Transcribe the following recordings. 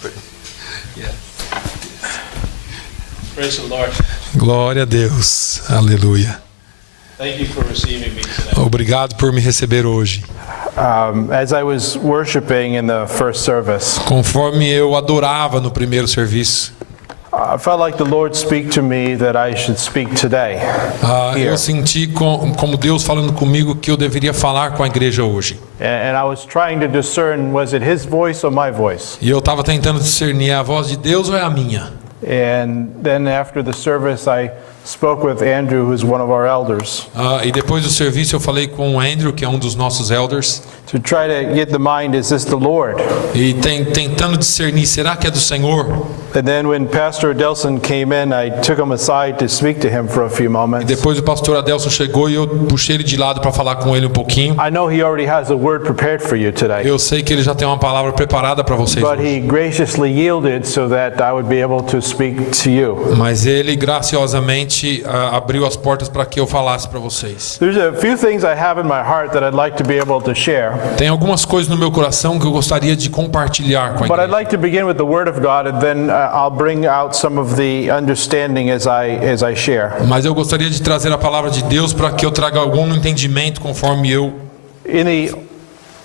pergunta aí. Praise the Lord. Glória a Deus. Aleluia. Thank you for receiving me today. Obrigado por me receber hoje. As I was worshiping in the first service, Conforme eu adorava no primeiro serviço, I felt like the Lord speak to me that I should speak today. eu senti como Deus falando comigo que eu deveria falar com a igreja hoje. And I was trying to discern, was it His voice or my voice? E eu estava tentando discernir, a voz de Deus ou é a minha? And then after the service, I spoke with Andrew, who's one of our elders, E depois do serviço eu falei com o Andrew, que é um dos nossos elders, to try to get the mind, is this the Lord? e tentando discernir, será que é do Senhor? And then when Pastor Adelson came in, I took him aside to speak to him for a few E moments. depois o pastor Adelson chegou e eu puxei ele de lado para falar com ele um pouquinho. I know he already has a word prepared for you today, Eu sei que ele já tem uma palavra preparada para vocês but hoje. he graciously yielded so that I would be able to speak to you. Mas ele graciosamente abriu as portas para que eu falasse para vocês. There's a few things I have in my heart that I'd like to be able to share, Tem algumas coisas no meu coração que eu gostaria de compartilhar com a but I'd igreja. like to begin with the Word of God, and then I'll bring out some of the understanding as I share. Mas eu gostaria de trazer a palavra de Deus para que eu traga algum entendimento conforme eu. In the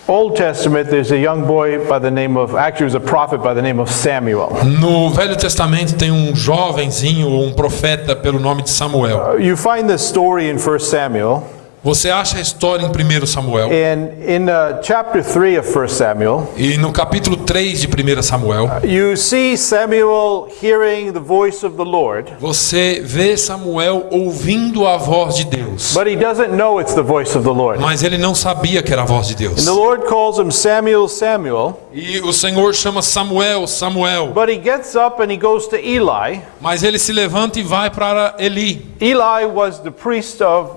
Old Testament, there's a young boy by the name of, actually, he was a prophet by the name of Samuel. No Velho Testamento tem um jovenzinho, um profeta pelo nome de Samuel. You find this story in 1 Samuel, Você acha a história em 1 Samuel. and in chapter 3 of 1 Samuel, E no capítulo 3 de 1 Samuel, you see Samuel hearing the voice of the Lord, você vê Samuel ouvindo a voz de Deus. but he doesn't know it's the voice of the Lord. Mas ele não sabia que era a voz de Deus. And the Lord calls him Samuel, Samuel, E o Senhor chama Samuel, Samuel. but he gets up and he goes to Eli. Mas ele se levanta e vai para Eli. Eli was the priest of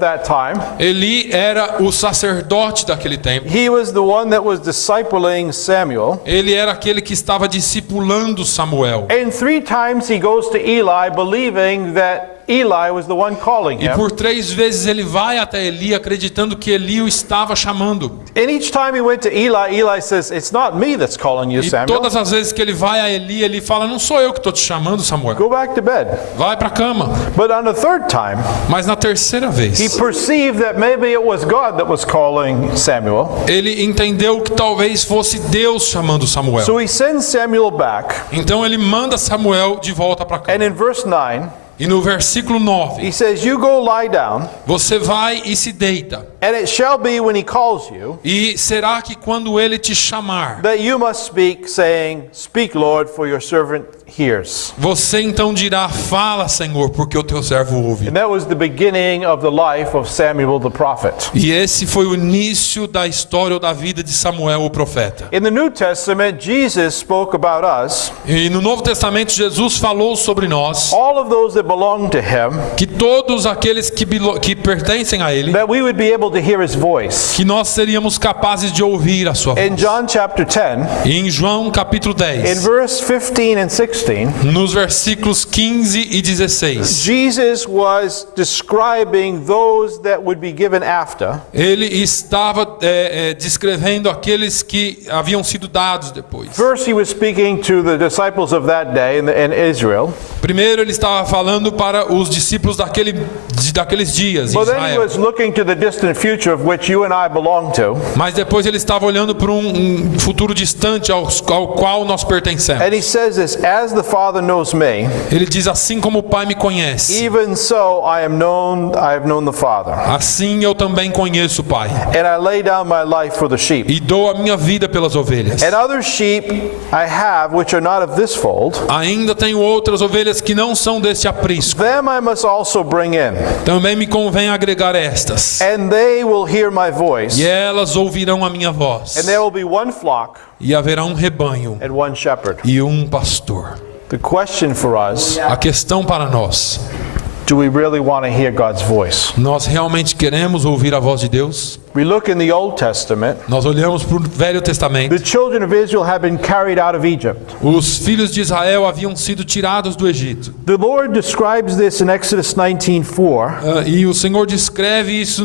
that time. Eli era o sacerdote daquele tempo. He was the one that was discipling Samuel. Ele era aquele que estava discipulando Samuel. And 3 times he goes to Eli believing that Eli was the one calling E him. por 3 vezes ele vai até Eli acreditando que Eli o estava chamando. And each time he went to Eli, Eli says, "It's not me that's calling you, E Samuel. todas as vezes que ele vai a Eli, ele fala: não sou eu que estou te chamando, Samuel. Go back to bed." Vai para a cama. But on the 3rd time, Mas na terceira he vez, perceived that maybe it was God that was calling Samuel. ele entendeu que talvez fosse Deus chamando Samuel. So he sends Samuel back. Então ele manda Samuel de volta para cá. And in verse 9, E no versículo he 9, says, "You go lie down, você vai e se deita. and it shall be when he calls you, E será que quando ele te chamar, that you must speak, saying, 'Speak, Lord, for your servant hears.'" você então dirá: fala, Senhor, porque o teu servo ouve. And that was the beginning of the life of Samuel the prophet. E esse foi o início da história ou da vida de Samuel, o profeta. In the New Testament, Jesus spoke about us, E no Novo Testamento, Jesus falou sobre nós, all of those that belong to him, que todos aqueles que pertencem a ele, that we would be able to hear his voice. que nós seríamos capazes de ouvir a sua In voz. John chapter 10, E em João capítulo in 10, verse 15 and 16, nos versículos 15 e 16, Jesus was describing those that would be given after. ele estava descrevendo aqueles que haviam sido dados depois. First, he was speaking to the disciples of that day in Israel. Primeiro ele estava falando para os discípulos daqueles dias em But then he Israel. was looking to the distant future of which you and I belong to. Mas depois ele estava olhando para um futuro distante ao qual nós pertencemos. And he says this, "As the Father knows me, Ele diz: assim como o Pai me conhece, even so I have known the Father. assim eu também conheço o Pai. And I lay down my life for the sheep. E dou a minha vida pelas ovelhas. And other sheep I have which are not of this fold. Ainda tenho outras ovelhas que não são deste aprisco. Them I must also bring in. Também me convém agregar estas. And they will hear my voice. E elas ouvirão a minha voz. And there will be one flock E haverá um rebanho and one shepherd." e um pastor. The question for us, A questão para nós: do we really want to hear God's voice? nós realmente queremos ouvir a voz de Deus? We look in the Old Testament. Nós olhamos para o Velho Testamento. The children of Israel have been carried out of Egypt. Os filhos de Israel haviam sido tirados do Egito. The Lord describes this in Exodus 19:4. E o Senhor descreve isso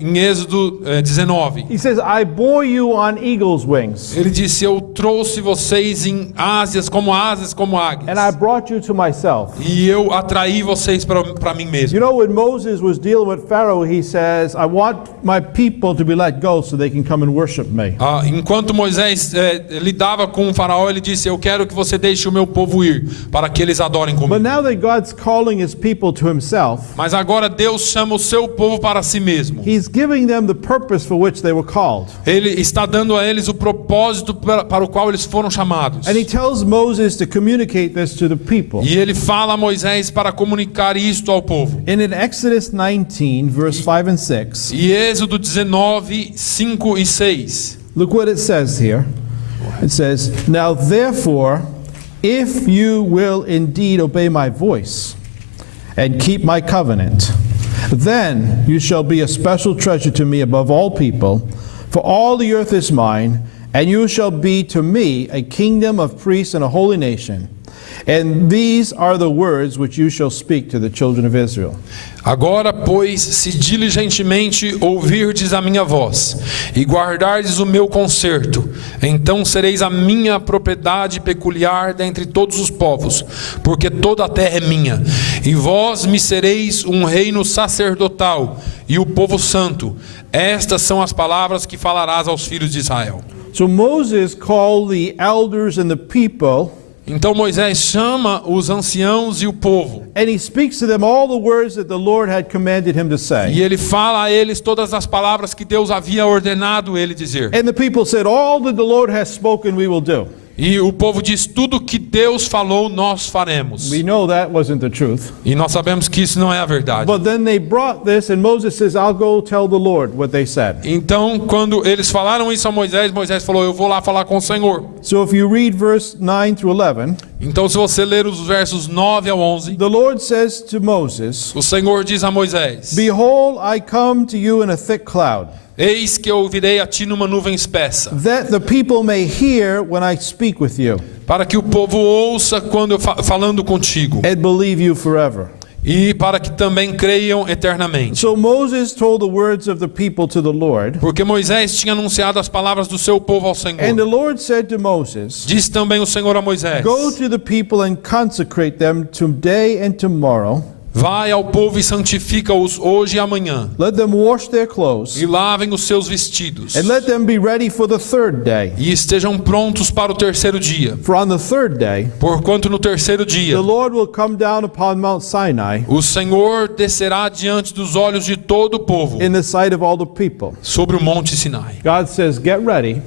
em Êxodo 19. He says, I bore you on eagle's wings, Ele disse: eu trouxe vocês em asas como águias. and I brought you to myself. E eu atraí vocês para mim mesmo. You know, when Moses was dealing with Pharaoh, he says, I want my people to be let go so they can come and worship me. Enquanto Moisés lidava com o faraó, ele disse: eu quero que você deixe o meu povo ir, para que eles adorem But comigo. now that God's calling his people to himself, Mas agora Deus chama o seu povo para si mesmo. he's giving them the purpose for which they were called. Ele está dando a eles o propósito para o qual eles foram chamados. And he tells Moses to communicate this to the people. E ele fala a Moisés para comunicar isto ao povo. And in Exodus 19, verse 5 and 6, E Êxodo 19, 5 e 6. look what it says here. It says, Now therefore, if you will indeed obey my voice and keep my covenant, then you shall be a special treasure to me above all people, for all the earth is mine, and you shall be to me a kingdom of priests and a holy nation. And these are the words which you shall speak to the children of Israel. Agora, pois, se diligentemente ouvirdes a minha voz e guardardes o meu concerto, então sereis a minha propriedade peculiar dentre todos os povos, porque toda a terra é minha. E vós me sereis um reino sacerdotal e o povo santo. Estas são as palavras que falarás aos filhos de Israel. So Moses called the elders and the people, Então Moisés chama os anciãos e o povo. and he speaks to them all the words that the Lord had commanded him to say. E ele fala a eles todas as palavras que Deus havia ordenado ele dizer. And the people said, All that the Lord has spoken we will do. E o povo diz: tudo que Deus falou, nós faremos. We know that wasn't the truth. E nós sabemos que isso não é a verdade. But then they brought this, and Moses says, I'll go tell the Lord what they said. Então, quando eles falaram isso a Moisés, Moisés falou: eu vou lá falar com o Senhor. So if you read verse 9 through 11, Então, se você ler os versos 9 ao 11, the Lord says to Moses, o Senhor diz a Moisés: Behold, I come to you in a thick cloud, eis que eu virei a ti numa nuvem espessa, that the people may hear when I speak with you, para que o povo ouça quando eu falando contigo, and believe you forever. e para que também creiam eternamente. So Moses told the words of the people to the Lord, Porque Moisés tinha anunciado as palavras do seu povo ao and the Senhor. Lord said to Moses, Diz também o Senhor a Moisés: Go to the people and consecrate them today and tomorrow. vai ao povo e santifica-os hoje e amanhã, Let them wash their clothes, e lavem os seus vestidos, and let them be ready for the third day. e estejam prontos para o terceiro dia. For on the third day, Porquanto no terceiro dia the Lord will come down upon Mount Sinai o Senhor descerá diante dos olhos de todo o povo in the sight of all the people. sobre o monte Sinai. God says, Get ready,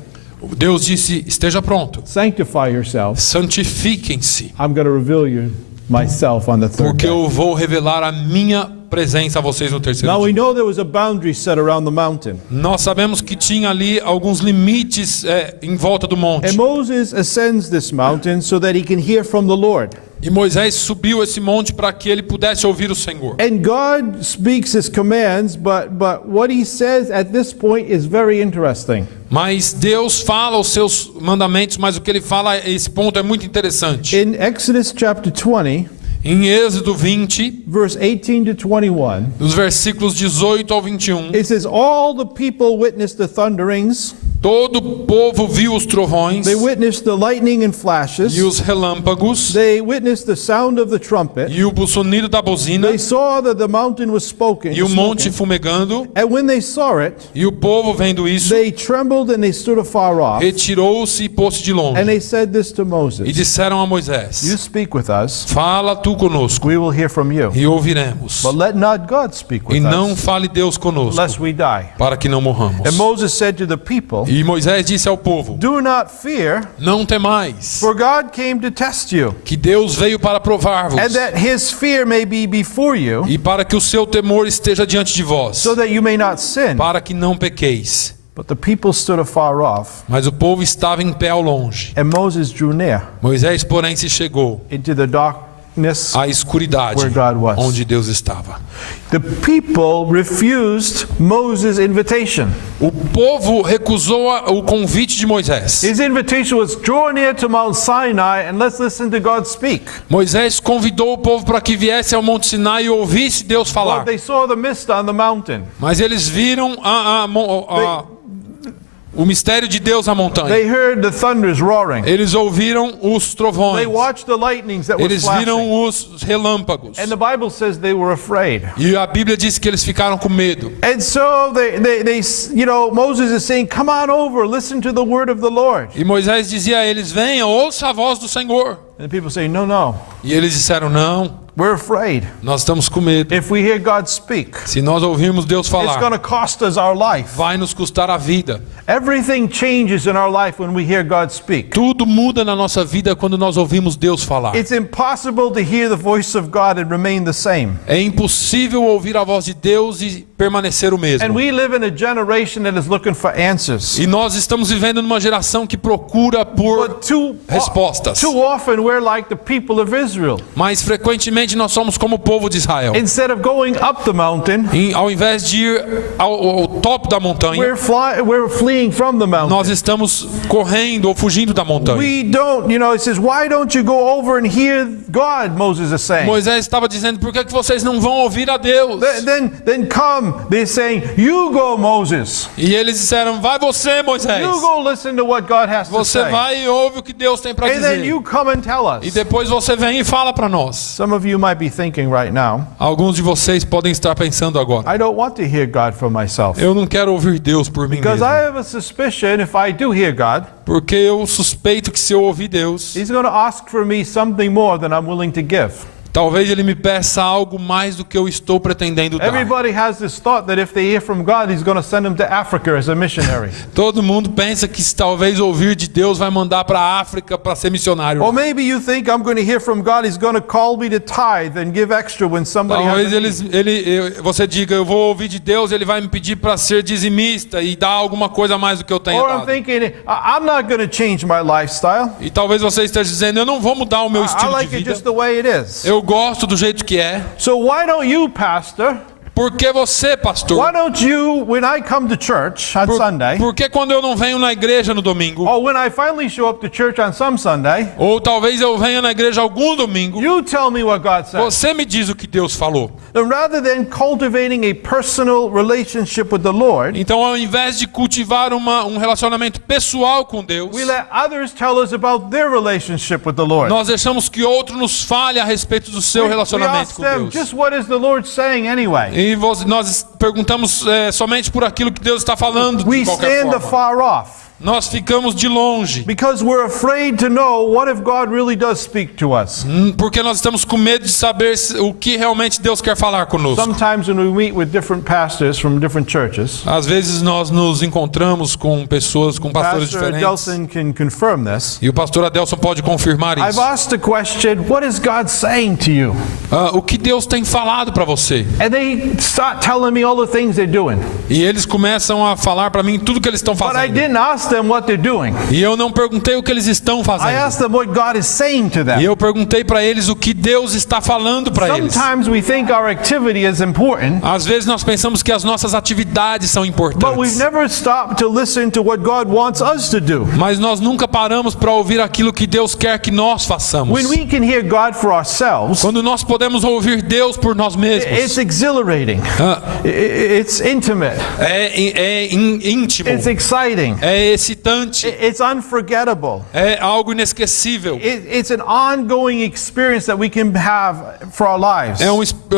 Deus disse: esteja pronto, sanctify yourselves. santifiquem-se, I'm going to reveal you myself on the third porque day. eu vou revelar a minha presença a vocês no terceiro Now we dia. know there was a boundary set around the mountain. Nós sabemos que tinha ali alguns limites em volta do monte. And Moses ascends this mountain so that he can hear from the Lord. E Moisés subiu esse monte para que ele pudesse ouvir o Senhor. And God speaks his commands, but what he says at this point is very interesting. Mas Deus fala os seus mandamentos, mas o que ele fala, esse ponto é muito interessante. In Exodus chapter 20, Em Êxodo 20, verse 18 to 21, dos versículos 18 ao 21, it says, All the people witnessed the thunderings, todo o povo viu os trovões they witnessed the lightning and flashes, e os relâmpagos they witnessed the sound of the trumpet, e o sonido da buzina they saw that the mountain was e o monte smoking. fumegando, And when they saw it, e o povo vendo isso, they trembled and they stood afar off, retirou-se e pôs-se de and longe. they said this to E Moses, disseram a You Moisés: speak with us, fala tu conosco we will hear from you. e ouviremos, But let not God speak e with não us, fale Deus conosco, lest we die. para que não morramos. And Moses said to the people, E Moisés disse ao povo: Do not fear, não temais, for God came to test you, que Deus veio para provar-vos, and that his fear may be before you, e para que o seu temor esteja diante de vós, so that you may not sin. para que não pequeis. But the people stood afar off, Mas o povo estava em pé ao longe. and Moses drew near Moisés, porém, se chegou into the dark darkness. a escuridade Where God was. onde Deus estava. The people refused Moses' invitation. O povo recusou o convite de Moisés. His invitation was, draw near to Mount Sinai and let's listen to God speak. Moisés convidou o povo para que viesse ao Monte Sinai e ouvisse Deus falar. But they saw the mist on the mountain. Mas eles viram o mistério de Deus na montanha. They heard the thunders roaring. Eles ouviram os trovões. They watched the lightnings that were Eles viram flashing. os relâmpagos. And the Bible says they were afraid. E a Bíblia diz que eles ficaram com medo. And so they Moses is saying, come on over, listen to the word of the Lord. E Moisés dizia a eles: venham, ouça a voz do Senhor. And the people say, no, no, E eles disseram: não, we're afraid. nós estamos com medo. If we hear God speak, Se nós ouvirmos Deus it's going falar, to cost us our life. vai nos custar a vida. Everything changes in our life when we hear God speak. Tudo muda na nossa vida quando nós ouvimos Deus falar. It's impossible to hear the voice of God and remain the same. É impossível ouvir a voz de Deus e permanecer o And mesmo. we live in a generation that is looking for answers. E nós estamos vivendo numa geração que procura por But too respostas. often we're like the people of Israel. Mas frequentemente nós somos como o povo de Israel. Instead of going up the mountain, Ao invés de ir ao topo da montanha, we're fleeing from the mountain. nós estamos correndo ou fugindo da montanha. We don't, it says, why don't you go over and hear God, Moses is saying. Moisés estava dizendo: por que vocês não vão ouvir a Deus? Then come, they're saying, you go, Moses. E eles disseram: vai você, Moisés. You go listen to what God has to Você say. vai e ouve o que Deus tem para And then dizer. you come and tell E us. depois você vem e fala para nós. Some of you might be thinking right now, Alguns de vocês podem estar pensando agora: I don't want to hear God for myself. eu não quero ouvir Deus por mim Because mesmo. I have a suspicion if I do hear God, Porque eu suspeito que se eu ouvir Deus, He's going to ask for me something more than I'm willing to give. talvez Ele me peça algo mais do que eu estou pretendendo dar. Everybody has this thought that if they hear from God, He's going to send them to Africa as a missionary. Todo mundo pensa que se talvez ouvir de Deus vai mandar para a África para ser missionário. Or maybe you think I'm going to hear from God, He's going to call me to tithe and give extra when somebody has Talvez a need. você diga: eu vou ouvir de Deus, Ele vai me pedir para ser dizimista e dar alguma coisa a mais do que eu tenho Or I'm dado. thinking, I'm not going to change my lifestyle. E talvez você esteja dizendo: eu não vou mudar o meu I estilo de like it vida. just the way it is. Eu gosto do jeito que é. So why don't you, pastor, Por que você, pastor? why don't you, when I come to church on Sunday, Por que quando eu não venho na igreja no domingo? or when I finally show up to church on some Sunday, Ou talvez eu venha na igreja algum domingo. you tell me what God says. Você me diz o que Deus falou. And rather than cultivating a personal relationship with the Lord, Então, ao invés de cultivar um relacionamento pessoal com Deus, we let others tell us about their relationship with the Lord. nós deixamos que outro nos fale a respeito do seu We relacionamento ask com them, Deus. just what is the Lord saying anyway? E nós perguntamos somente por aquilo que Deus está falando We de qualquer stand forma. afar off Nós ficamos de longe, because we're afraid to know what if God really does speak to us. porque nós estamos com medo de saber o que realmente Deus quer falar conosco. Sometimes when we meet with different pastors from different churches, Às vezes nós nos encontramos com pessoas, com pastores Pastor diferentes. Adelson can confirm this. E o pastor Adelson pode confirmar I've isso. asked the question, what is God saying to you? O que Deus tem falado para você? And they start telling me all the things they're doing. E eles começam a falar para mim tudo que eles estão But I fazendo. didn't ask them what they're doing. E eu não perguntei o que eles estão I fazendo. asked them what God is saying to E them. eu perguntei para eles o que Deus está falando para eles. Sometimes we think our activity is important, Às vezes nós pensamos que as nossas atividades são but we've importantes. never stopped to listen to what God wants us to do. Mas nós nunca paramos para ouvir aquilo que Deus quer que nós façamos. When we can hear God for ourselves, Quando nós podemos ouvir Deus por nós mesmos, it's exhilarating. ah, It's intimate. íntimo, It's exciting. é excitante, It's unforgettable. é algo inesquecível. It's an ongoing experience that we can have for our lives. É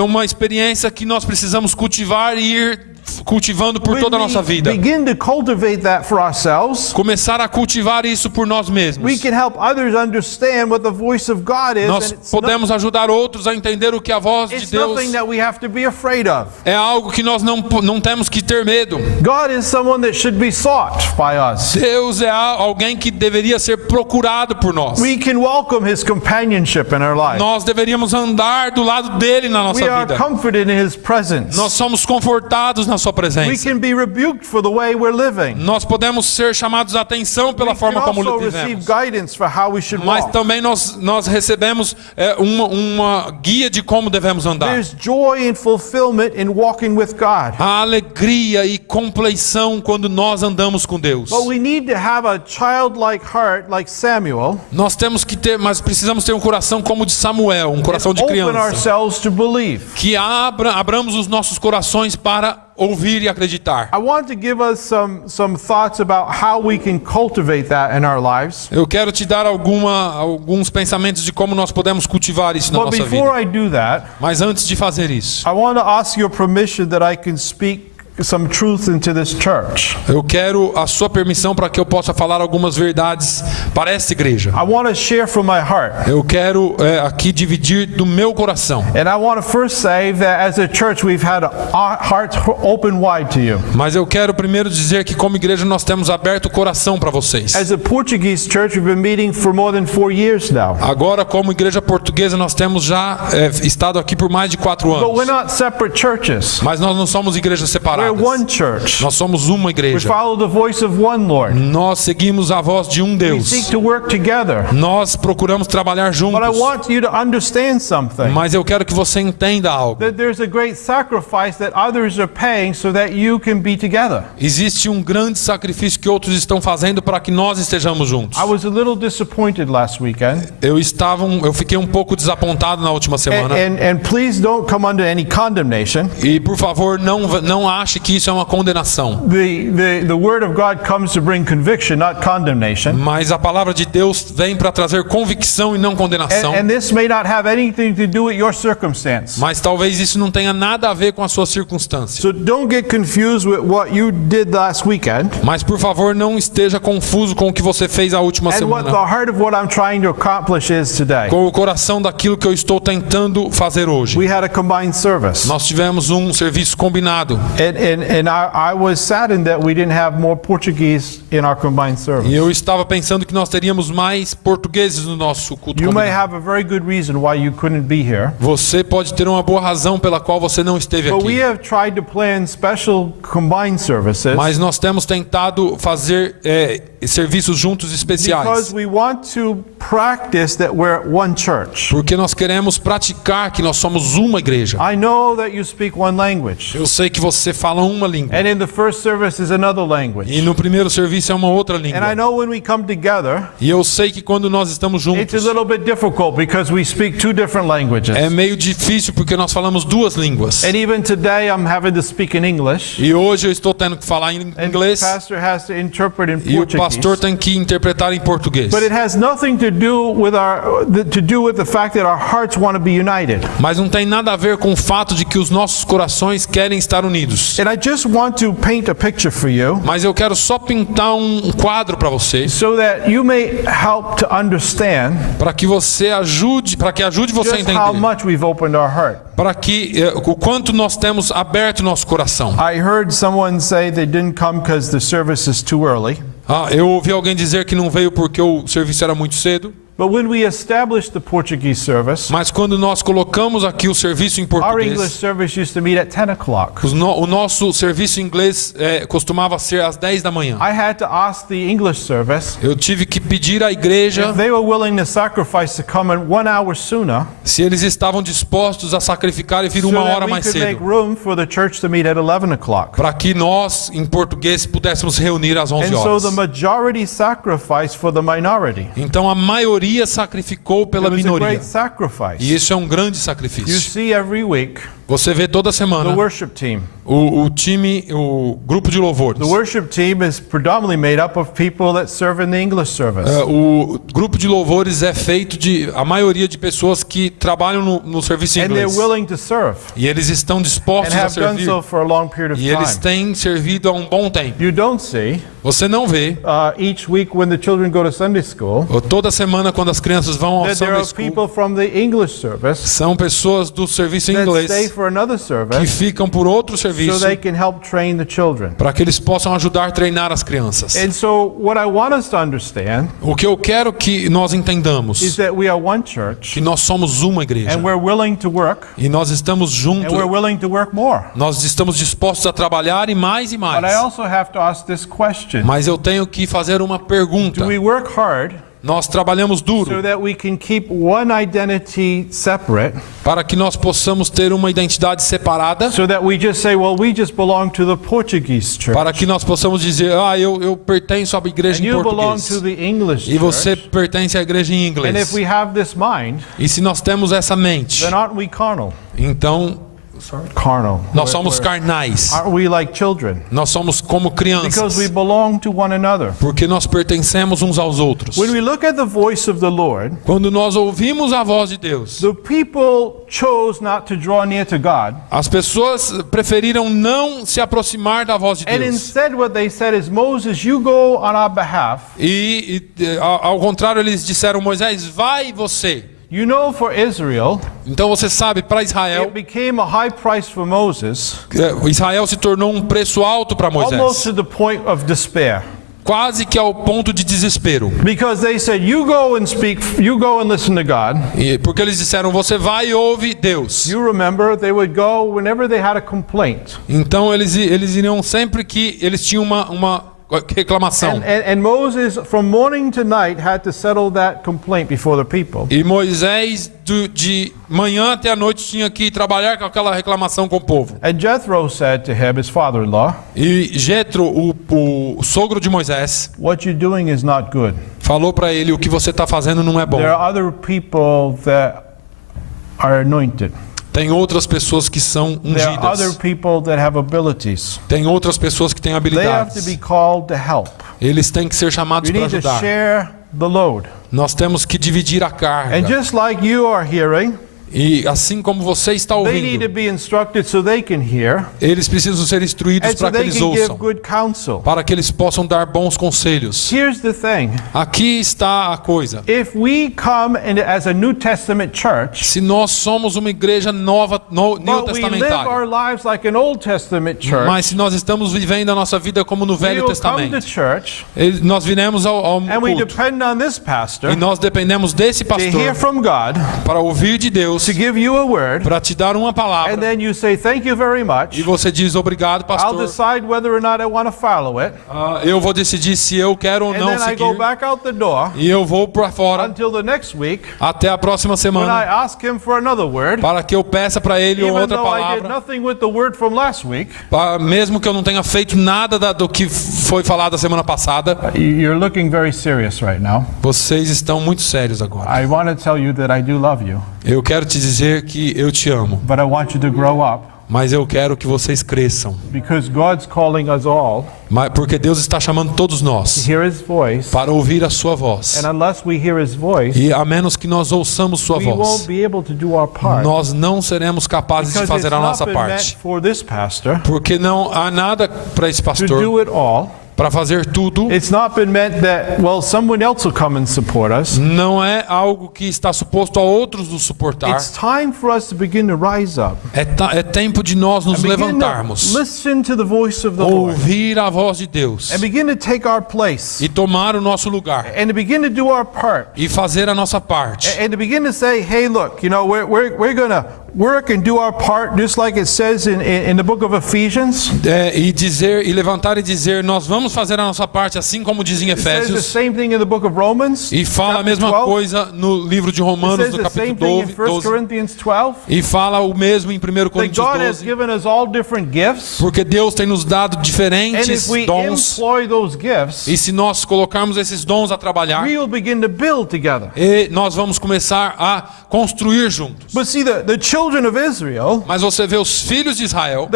uma experiência que nós precisamos cultivar e ir cultivando por toda a nossa vida. Begin to cultivate that for ourselves, Começar a cultivar isso por nós we mesmos. can help others understand what the voice of God is, Nós and podemos ajudar outros a entender o que a voz de it's Deus nothing that we have to be afraid of. é algo que nós não temos que ter medo. God is someone that should be sought by us. Deus é alguém que deveria ser procurado por nós. We can welcome His companionship in our life. Nós deveríamos andar do lado dele na We nossa are vida. comforted in His presence. Nós somos confortados na na sua We presença. can be rebuked for the way we're living. Nós podemos ser chamados a atenção pela We forma can como also receive vivemos. guidance for how we should Mas walk. também nós recebemos uma guia de como devemos andar. There's joy and fulfillment in walking with God. A alegria e compleição quando nós andamos com Deus. But we need to have a childlike heart like Samuel. Nós temos que ter, mas precisamos ter um coração como o de Samuel, um coração de Open criança. ourselves to believe. Que abramos os nossos corações para ouvir e acreditar. I want to give us some thoughts about how we can cultivate that in our lives. Eu quero te dar alguns pensamentos de como nós podemos cultivar isso na But nossa before vida. I do that, Mas antes de fazer isso, I want to ask your permission that I can speak some truth into this church. eu quero a sua permissão para que eu possa falar algumas verdades para esta igreja. I want to share from my heart. Eu quero aqui dividir do meu coração. And I want to first say that as a church we've had our hearts open wide to you. Mas eu quero primeiro dizer que como igreja nós temos aberto o coração para vocês. As a Portuguese church, we've been meeting for more than 4 years now. Agora, como igreja portuguesa, nós temos já estado aqui por mais de 4 But we're anos. not separate churches. Mas nós não somos igrejas We're separadas. one church. Nós somos uma We igreja. follow the voice of one Lord. Nós seguimos a voz de um We Deus. seek to work together. Nós procuramos trabalhar But I juntos. want you to understand something. Mas eu quero que você entenda algo. That there's a great sacrifice that others are paying so that you can be together. Existe um grande sacrifício que outros estão fazendo para que nós estejamos juntos. I was a little disappointed last weekend. Eu fiquei um pouco desapontado na última semana. And please don't come under any condemnation. E por favor, não ache que isso é uma condenação. The word of God comes to bring conviction, not condemnation. Mas a palavra de Deus vem para trazer convicção e não condenação. And this may not have anything to do with your circumstance. Mas talvez isso não tenha nada a ver com a sua circunstância. So don't get confused with what you did last weekend Mas por favor, não esteja confuso com o que você fez a última and what the semana. heart of what I'm trying to accomplish is today. Com o coração daquilo que eu estou tentando fazer hoje. We had a combined service. Nós tivemos um serviço combinado. And I was saddened that we didn't have more Portuguese in our combined E service. eu estava pensando que nós teríamos mais portugueses no nosso culto You may combinado. have a very good reason why you couldn't be here. Você pode ter uma boa razão pela qual você não esteve But we aqui. have tried to plan special combined services Mas nós temos tentado fazer serviços juntos especiais. because we want to practice that we're one church. Porque nós queremos praticar que nós somos uma igreja. I know that you speak one language. Eu sei que você fala uma língua. And in the first service is another E language. no primeiro serviço é uma outra And I língua. know when we come together, E eu sei que quando nós estamos it's juntos, a little bit difficult because we speak two different languages. é meio difícil porque nós falamos duas línguas. And even today I'm having to speak in English. E hoje eu estou tendo que falar em And inglês the pastor has to interpret in e o pastor Portuguese. tem que interpretar em português. But it has nothing to do with the fact that our hearts want to be united. Mas não tem nada a ver com o fato de que os nossos corações querem estar unidos. And I just want to paint a picture for you Mas eu quero só pintar um quadro para vocês, so that you may help to understand para que ajude você a just how entender, much we've opened our heart. para que o quanto nós temos aberto nosso coração. I heard someone say they didn't come because the service is too early. Eu ouvi alguém dizer que não veio porque o serviço era muito cedo. But when we established the Portuguese service, Mas quando nós colocamos aqui o serviço em our English português, service used to meet at 10 o'clock. o nosso serviço em inglês costumava ser às 10 da manhã. I had to ask the English service Eu tive que pedir à igreja if they were willing to sacrifice to come in 1 hour sooner se eles estavam dispostos a sacrificar e vir so uma that hora we mais could make cedo, room for the church to meet at 11 o'clock. para que nós, em português, pudéssemos reunir às 11 And so horas. the majority sacrificed for the minority. Então a maioria sacrificou pela It was a minoria. great sacrifice. E isso é um grande You sacrifício. see every week Você vê toda the semana worship team. o grupo de louvores. The worship team is predominantly made up of people that serve in the English service. O grupo de louvores é feito de a maioria de pessoas que trabalham no serviço em And they're inglês. willing to serve E eles estão and dispostos a have done servir. so for a long period of E eles time. têm servido há um bom tempo. You don't see Você não vê each week when the children go to Sunday school toda semana quando as crianças vão ao that there Sunday are School, people from the English service são pessoas do serviço em that inglês stay for another que service ficam por outro so serviço they can help train the children. para que eles possam ajudar a treinar as crianças. And so what I want us to understand O que eu quero que nós is entendamos, that we are one church, que nós somos uma igreja and we're willing to work, e nós estamos and juntos, we're willing to work more. nós estamos dispostos a trabalhar e mais. But I also have to ask this question. Mas eu tenho que fazer uma pergunta. Do we work hard Nós trabalhamos so duro that we can keep one identity separate, para que nós possamos ter uma identidade separada, so that we just say, well, we just belong to the Portuguese church, para que nós possamos dizer, eu pertenço à igreja and em you belong português to the English e você church? pertence à igreja em And if inglês. we have this mind, E se nós temos essa mente, then aren't we carnal? então Carnal. nós somos carnais. Aren't we like children? Nós somos como Because we crianças, belong to one another. porque nós pertencemos uns aos outros. When we look at the voice of the Lord, Quando nós ouvimos a voz de Deus, the people chose not to draw near to God. as pessoas preferiram não se aproximar da voz de And Deus. instead what they said is, Moses, you go on our behalf. Ao contrário, eles disseram, Moisés, vai você. You know, for Israel, Então você sabe, para Israel, it became a high price for Moses, Israel se tornou um preço alto para almost Moisés, to the point of despair. quase que ao ponto de desespero. Because they said, you go and speak, you go and listen to God. Porque eles disseram, você vai e ouve Deus. You remember, they would go whenever they had a complaint. Então eles iriam sempre que eles tinham uma reclamação. And Moses, from morning to night, had to settle that complaint before the people. E Moisés, de manhã até a noite, tinha que trabalhar com aquela reclamação com o povo. And Jethro said to him, his father-in-law, E Jetro, o sogro de Moisés, what you're doing is not good. falou para ele, o que você está fazendo não é bom. There are other people that are anointed. Tem outras pessoas que são There are other ungidas. people that have abilities. Tem outras pessoas que têm They have to habilidades. be called to help. Eles têm que ser chamados You para need to ajudar. share the load. Nós temos que dividir a And carga. just like you are hearing, E assim como você está they need to ouvindo, be instructed so they can hear, eles precisam ser instruídos and so para que they eles can give ouçam, good counsel. para que eles possam dar bons conselhos. Here's the thing. Aqui está a coisa. If we come in as a New Testament church, Se nós somos uma igreja nova, but we live neotestamentária, our lives like an Old Testament church, mas se nós estamos vivendo a nossa vida como no we Velho will come to Testamento, church nós viremos ao and we culto depend on this pastor e nós dependemos desse to hear pastor from God, para ouvir de Deus, to give you a word, para te dar uma and palavra, then you say, thank you very e much. você diz obrigado, I'll pastor. decide whether or not I want to follow it. Eu vou decidir se eu quero ou And não then I go seguir, back out the door e eu vou para fora until the next week até a próxima when I semana ask him for another word, para que eu peça para ele even outra though I did palavra, nothing with the word from last week. mesmo que eu não tenha feito nada do que foi falado a semana passada. You're looking very serious right now. Vocês estão muito sérios agora. I want to tell you that I do love you, Eu quero te dizer que eu te amo, but I want you to grow up mas eu quero que vocês cresçam. because God's calling us all Porque Deus está chamando todos to nós hear His voice, para ouvir a sua voz. and unless we hear His voice, E a menos que nós ouçamos sua we won't voz, be able to do our part. nós não seremos capazes de Because it's fazer a not nossa been meant parte. for this pastor Porque não há nada para esse to pastor do it all. para fazer tudo. It's not been meant that, well, someone else will come and support us. Não é algo que está suposto a outros nos suportar. It's time for us to begin to rise up É tempo de nós nos and begin to levantarmos, listen to the voice of the Lord ouvir a voz de Deus and begin to take our place e tomar o nosso lugar and to begin to do our part e fazer a nossa parte. and to begin to say, hey, look, you know, we're going to work and do our part just like it says in the book of Ephesians. E levantar e dizer, nós vamos fazer a nossa parte, assim como diz em It says the Efésios, same thing in the book of Romans. e fala a chapter mesma 12. coisa no livro de It Romanos, says no the same capítulo thing in 1 12, Corinthians 12. e fala o mesmo em 1 That Coríntios God has 12, given us all different gifts. porque Deus tem nos dado And diferentes if we dons, employ those gifts, e se nós colocarmos esses dons a trabalhar, we will begin to build together. e nós vamos começar a construir juntos. But see, the children of Israel, Mas você vê os filhos de Israel,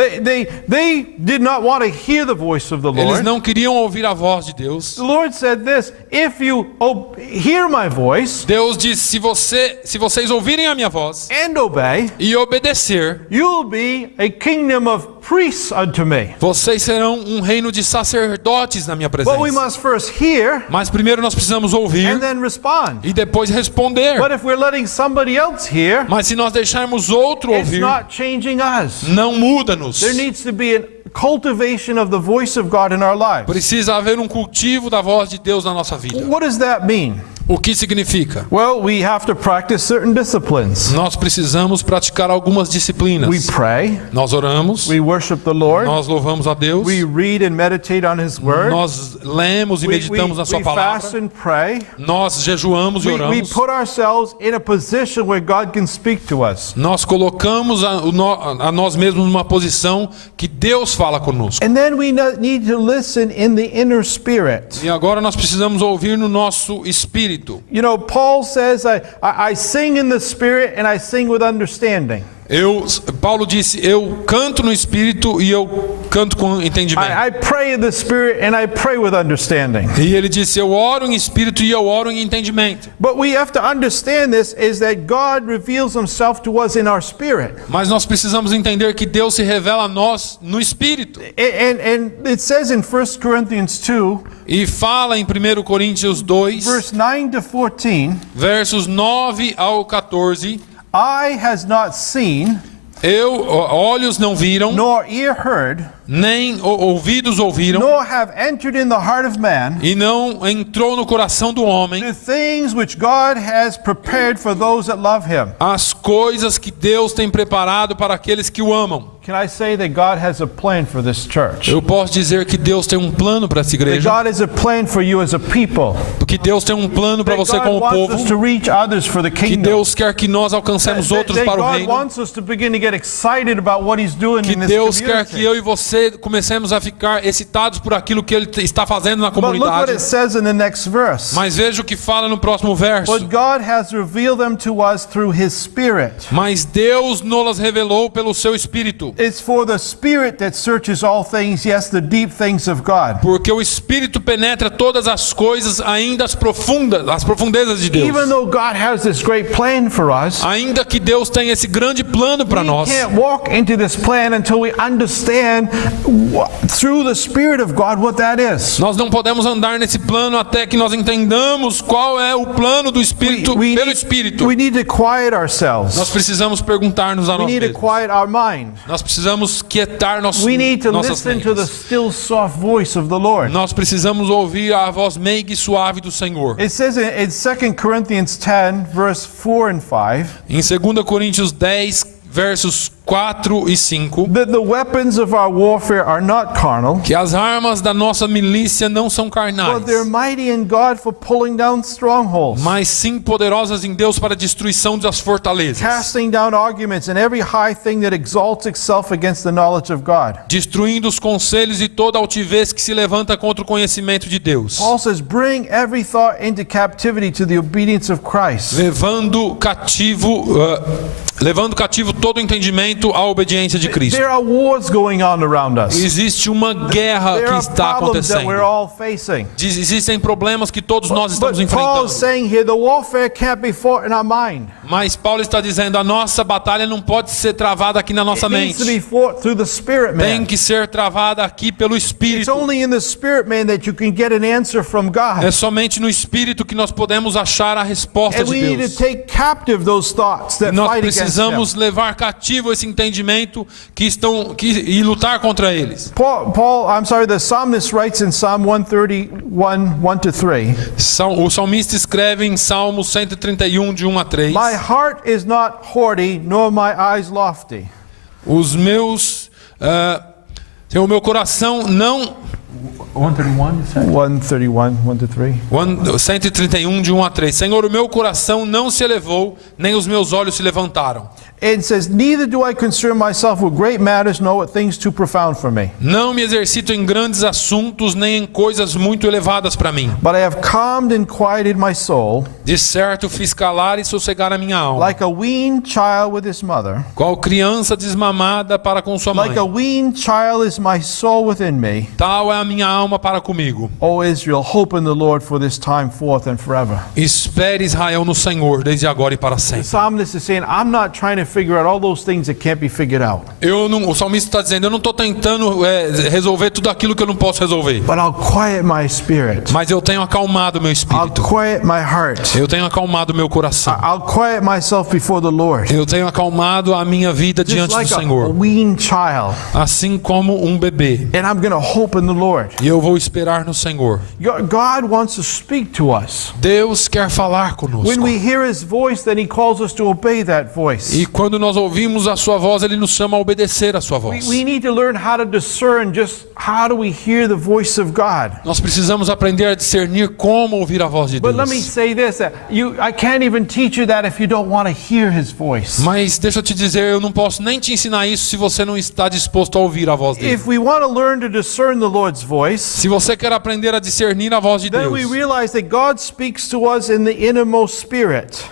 they did not want to hear the voice of the eles Lord. não queriam ouvir a voz de Deus. The Lord said this, if you hear my voice Deus disse, se vocês ouvirem a minha voz and obey, e obedecer, you'll be a kingdom of priests unto me. vocês serão um reino de sacerdotes na minha But we presença. must first hear Mas primeiro nós precisamos and ouvir then respond. e depois responder. But if we're letting somebody else hear Mas se nós deixarmos outro It's ouvir not changing us. não muda-nos. There needs to be a cultivation of the voice of God in our lives. Precisa haver um cultivo da voz de Deus na nossa vida. What does that mean? O que significa? Well, we have to practice certain disciplines. Nós precisamos praticar algumas disciplinas. We pray, Nós oramos, we worship the Lord, nós louvamos a Deus, we read and meditate on His Word, nós lemos e meditamos na sua we fast palavra, and pray. nós jejuamos e We oramos, put ourselves in a position where God can speak to us. nós colocamos a nós mesmos numa posição que Deus fala conosco. And then we need to listen in the inner spirit. E agora nós precisamos ouvir no nosso espírito. You know, Paul says, I sing in the Spirit and I sing with understanding. Paulo disse, eu canto no espírito e eu canto com entendimento. I pray in the Spirit and I pray with understanding. E ele disse, eu oro em espírito e eu oro em entendimento. But we have to understand this is that God reveals Himself to us in our spirit. Mas nós precisamos entender que Deus se revela a nós no espírito. And it says in 1 Corinthians 2, E fala em 1 Coríntios 2, verse 9 to 14, versos 9 ao 14, eye has not seen, olhos não viram, nor ear heard, nem ouvidos ouviram, nor have entered in the heart of man, e não entrou no coração do homem the things which God has prepared for those that love Him. as coisas que Deus tem preparado para aqueles que o amam. Can I say that God has a plan for this church? Eu posso dizer que Deus tem um plano para essa That igreja, God has a plan for you as a people. porque Deus tem um plano para That você God como wants us to povo, reach others for the que kingdom. Deus quer que nós alcancemos outros That para o God reino, wants us to begin to get excited about what He's doing que in this Deus quer que community. eu e você comecemos a ficar excitados por aquilo que Ele está fazendo na But look what comunidade. it says in the next verse. Mas veja o que fala no próximo verso. But God has revealed them to us through His Spirit. Mas Deus nos revelou pelo seu Espírito. It's for the Spirit that searches all things, yes, the deep things of God. Porque o Espírito penetra todas as coisas, ainda as profundezas de Deus. Even though God has this great plan for us, Ainda que Deus tenha esse grande plano para we nós, can't walk into this plan until we understand through the Spirit of God what that is. nós não podemos andar nesse plano até que nós entendamos qual é o plano do Espírito pelo Espírito. We need to quiet Nós ourselves. precisamos perguntar-nos a We nós need to mesmos. quiet our mind. Nós precisamos quietar We need to nossas listen to the mentes. still soft voice of the Lord. Nós precisamos ouvir a voz meiga e suave do Senhor. It says in 2 Corinthians 10, verse 4 and 5, Em 2 Coríntios 10, versos 4 e 5, that the weapons of our warfare are not carnal, que as armas da nossa milícia não são carnais, but they're mighty in God for pulling down strongholds, mas sim poderosas em Deus para a destruição das fortalezas, casting down arguments and every high thing that exalts itself against the knowledge of God. destruindo os conselhos e toda altivez que se levanta contra o conhecimento de Deus, Paul says, bring every thought into captivity to the obedience of Christ. levando cativo todo o entendimento à obediência de Cristo. There are wars going on around us. Existe uma guerra There que are está problems that acontecendo. we're all facing. Existem problemas que todos nós But estamos Paul is enfrentando. saying here, the warfare can't be fought in our mind. Mas Paulo está dizendo, a nossa batalha não pode ser travada aqui na nossa It needs to be mente. fought through the Spirit, Tem man. que ser travada aqui pelo It's Espírito. only in the Spirit, man, that you can get an answer from É God. somente no Espírito que nós podemos achar a resposta And de we need to Deus. take captive those thoughts that Nós fight against precisamos Him. levar cativo esse entendimento e lutar contra eles. The psalmist writes in Psalm 131, 1 to 3, O salmista escreve em Salmo 131, de 1 a 3. my heart is not haughty, nor my eyes lofty. O meu coração não... 131, 1 to 3. 131, de 1 a 3. Senhor, o meu coração não se elevou, nem os meus olhos se levantaram. It says, neither do I concern myself with great matters, nor with things too profound for me. Não me exercito em grandes assuntos, nem em coisas muito elevadas para mim. But I have calmed and quieted my soul, De certo, fiz calar e sossegar a minha alma. like a weaned child with his mother. Qual criança desmamada para com sua mãe. Like a weaned child is my soul within me. Tal é a minha alma para comigo. O Israel, hope in the Lord for this time forth and forever. Espere Israel no Senhor, desde agora e para The sempre. psalmist is saying, I'm not trying to figure out all those things that can't be figured out. O salmista está dizendo, eu não estou tentando resolver tudo aquilo que eu não posso resolver. But I'll quiet my spirit. Mas eu tenho acalmado meu I'll espírito. quiet my heart. Eu tenho acalmado meu coração. I'll quiet myself before the Lord. Eu tenho acalmado a minha vida Just diante do like a Senhor. weaned child. Assim como um bebê. And I'm going to hope in the Lord. E eu vou esperar no Senhor. God wants to speak to us. Deus quer falar When conosco. we hear His voice, then He calls us to obey that voice. E quando nós ouvimos a sua voz, Ele nos chama a obedecer a sua voz. We need to learn how to discern just how do we hear the voice of God. Nós precisamos aprender a discernir como ouvir a voz de But let me Deus. say this, I can't even teach you that if you don't want to hear His voice. Mas deixa eu te dizer, eu não posso nem te ensinar isso se você não está disposto a ouvir a voz dele. If we want to learn to discern the Lord's voice, Se você quer aprender a discernir a voz de then Deus, we realize that God speaks to us in the innermost spirit.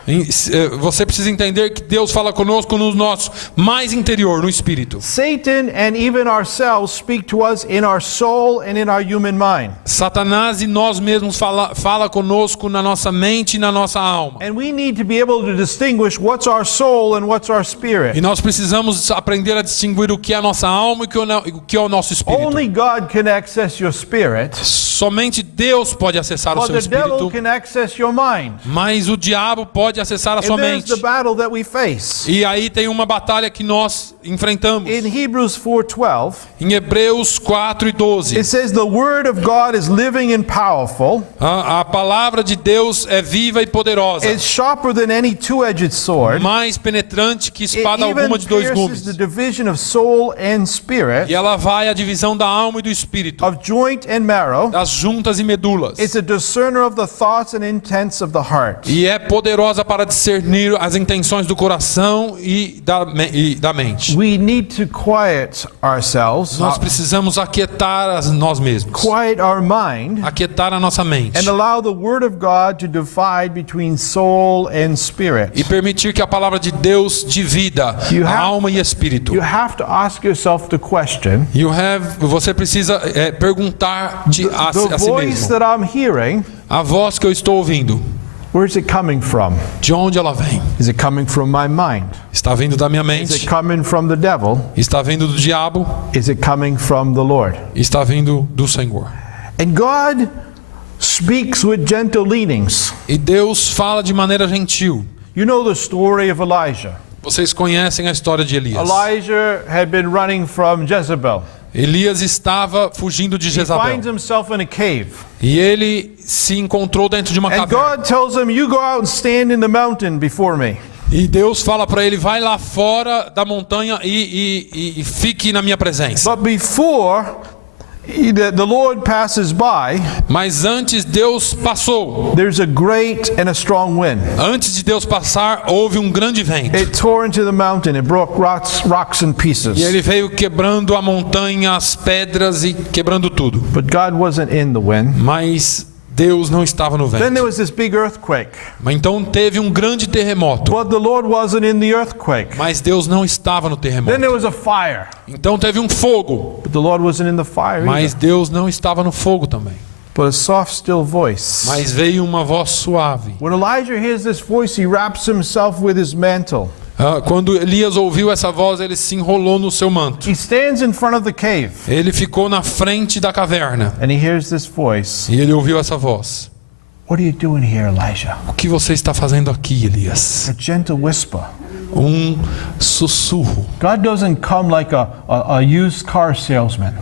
você precisa entender que Deus fala conosco no nosso mais interior, no espírito. Satan and even ourselves speak to us in our soul and in our human mind. Satanás e nós mesmos fala conosco na nossa mente e na nossa alma. And we need to be able to distinguish what's our soul and what's our E spirit. nós precisamos aprender a distinguir o que é a nossa alma e o que é o nosso espírito. Only God can access your spirit, Somente Deus pode acessar o but seu the devil espírito, can access your mind. mas o diabo pode acessar a sua And there's mente. the battle that we face. E aí tem uma batalha que nós enfrentamos. In Hebrews 4:12, Em Hebreus 4:12, it says the word of God is living and powerful. a palavra de Deus é viva e poderosa, It's sharper than any two-edged sword. mais penetrante que It espada even alguma de dois pierces the gumes. division of soul and spirit, E ela vai à divisão da alma e do espírito, of joint and marrow. das juntas e medulas. It's a discerner of the thoughts and intents of the heart. E é poderosa para discernir as intenções do coração e da mente. We need to quiet ourselves, Nós precisamos aquietar nós mesmos, quiet our mind, aquietar a nossa mente and allow the word of God to divide between soul and spirit. e permitir que a palavra de Deus divida You a have- alma e espírito. You have to ask yourself the question, Você precisa perguntar a the si voice mesmo: that I'm hearing, a voz que eu estou ouvindo, where's it coming from? de onde ela vem? Is it coming from my mind? Está vindo da minha Is it mente? coming from the devil? Está vindo do diabo? Is it coming from the Lord? Está vindo do Senhor? And God speaks with gentle leanings. E Deus fala de maneira gentil. You know the story of Elijah. Vocês conhecem a história de Elias. Elijah had been running from Jezebel. Elias estava fugindo de He Jezabel. finds himself in a cave. E ele se encontrou dentro de uma And caverna. God tells him, you go out and stand in the mountain before me. E Deus fala para ele: vai lá fora da montanha e fique na minha presença. But before the Lord passes by, Mas antes Deus passou. there's a great and a strong wind. Antes de Deus passar, houve um grande vento. It tore into the mountain. It broke rocks in pieces. E ele veio quebrando a montanha, as pedras e quebrando tudo. But God wasn't in the wind. Mas Deus não estava no Then there vento. was this big earthquake. Mas então teve um grande terremoto. But the Lord wasn't in the earthquake. Mas Deus não estava no Then terremoto. there was a fire. Então teve um fogo. But the Lord wasn't in the fire Mas either. Deus não estava no fogo também. But a soft, still voice. Mas veio uma voz suave. When Elijah hears this voice, he wraps himself with his mantle. Quando Elias ouviu essa voz, ele se enrolou no seu manto. He stands in front of the cave Ele ficou na frente da caverna. and he hears this voice. E ele ouviu essa voz. What are you doing here, Elijah? O que você está fazendo aqui, Elias? A gentle whisper. Um sussurro. God doesn't come like a used car salesman.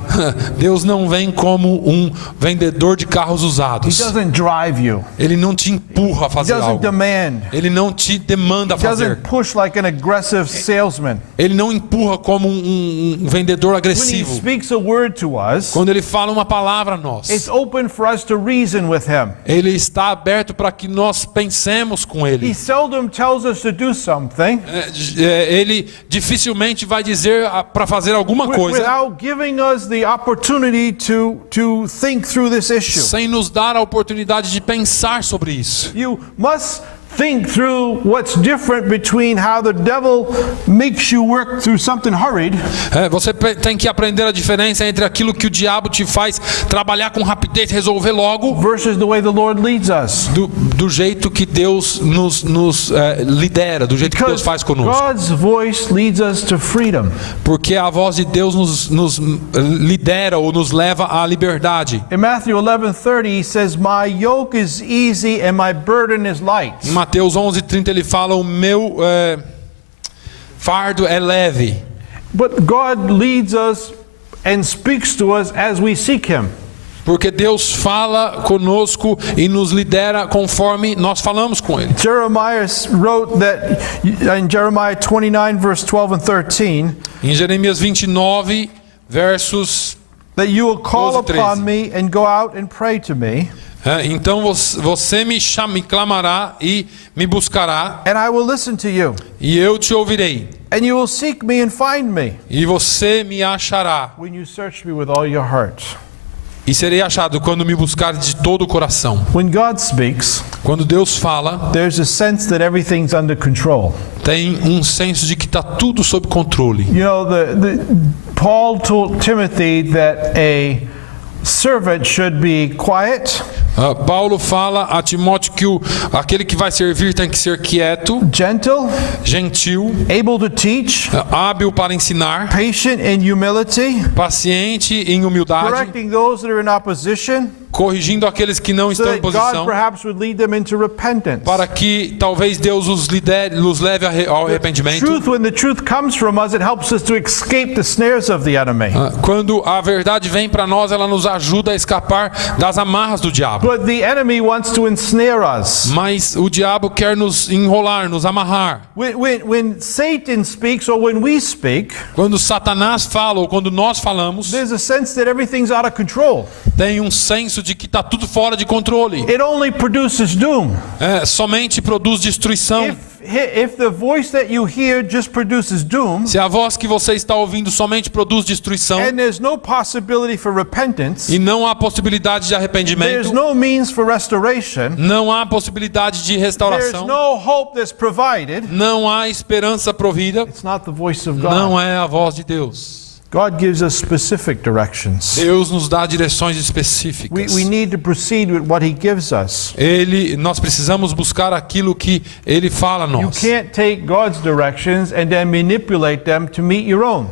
Deus não vem como um vendedor de carros He usados. doesn't drive you. Ele não te empurra a He fazer doesn't algo. demand. Ele não te demanda He fazer. doesn't push like an aggressive salesman. Ele não empurra como um vendedor When he agressivo. speaks a word to us, Quando ele fala uma palavra a it's nós, open for us to reason with him. ele está aberto para que nós pensemos com He ele. seldom tells us to do something Ele dificilmente vai dizer para fazer alguma coisa without giving us the opportunity to think through this issue. sem nos dar a oportunidade de pensar sobre isso. You must think through what's different between how the devil makes you work through something hurried Você tem que aprender a diferença entre aquilo que o diabo te faz trabalhar com rapidez, resolver logo, versus the way the Lord leads us. do jeito que Deus nos lidera, do jeito que Deus Because faz conosco. God's voice leads us to freedom. Porque a voz de Deus nos lidera ou nos leva à liberdade. In Matthew 11:30 he says, "My yoke is easy and my burden is light." Em Mateus 11:30 ele fala: o meu fardo é leve. But God leads us and speaks to us as we seek him. Porque Deus fala conosco e nos lidera conforme nós falamos com Ele. Jeremiah wrote that in Jeremiah 29 verse 12 and 13 Em Jeremias 29, versos... that you will call 12 e 13. upon me and go out and pray to me, Então você me clamará e me buscará, and I will listen to you. e eu te ouvirei. And you will seek me and find me E você me achará. when you search me with all your heart. E serei achado quando me buscar de todo o coração. When God speaks, Quando Deus fala, there's a sense that everything's under control. tem um senso de que está tudo sob controle. You know, Paul told Timothy that a servant should be quiet, Paulo fala a Timóteo que aquele que vai servir tem que ser quieto, gentle, gentil, able to teach, hábil para ensinar, patient in humility, paciente em humildade, correcting those that are in opposition, corrigindo aqueles que não so estão em that God posição, perhaps would lead them into repentance. para que talvez Deus os leve ao arrependimento. Truth, when the truth comes from us, it helps us to escape the snares of the enemy. Quando a verdade vem para nós, ela nos ajuda a escapar das amarras do diabo. But the enemy wants to ensnare us. Mas o diabo quer nos enrolar, nos amarrar. When Satan speaks or when we speak, Quando Satanás fala ou quando nós falamos, there's a sense that everything's out of control. tem um senso de que está tudo fora de controle. It only produces doom. Somente produz destruição. If the voice that you hear just produces doom, Se a voz que você está ouvindo somente produz destruição and there's no possibility for repentance, e não há possibilidade de there's arrependimento, no means for restoration, não há possibilidade de there's restauração, no hope that's provided, não há esperança provida, it's not the voice of God. não é a voz de Deus. God gives us specific directions. Deus nos dá direções específicas. We need to proceed with what He gives us. Nós precisamos buscar aquilo que Ele fala a You nós. can't take God's directions and then manipulate them to meet your own.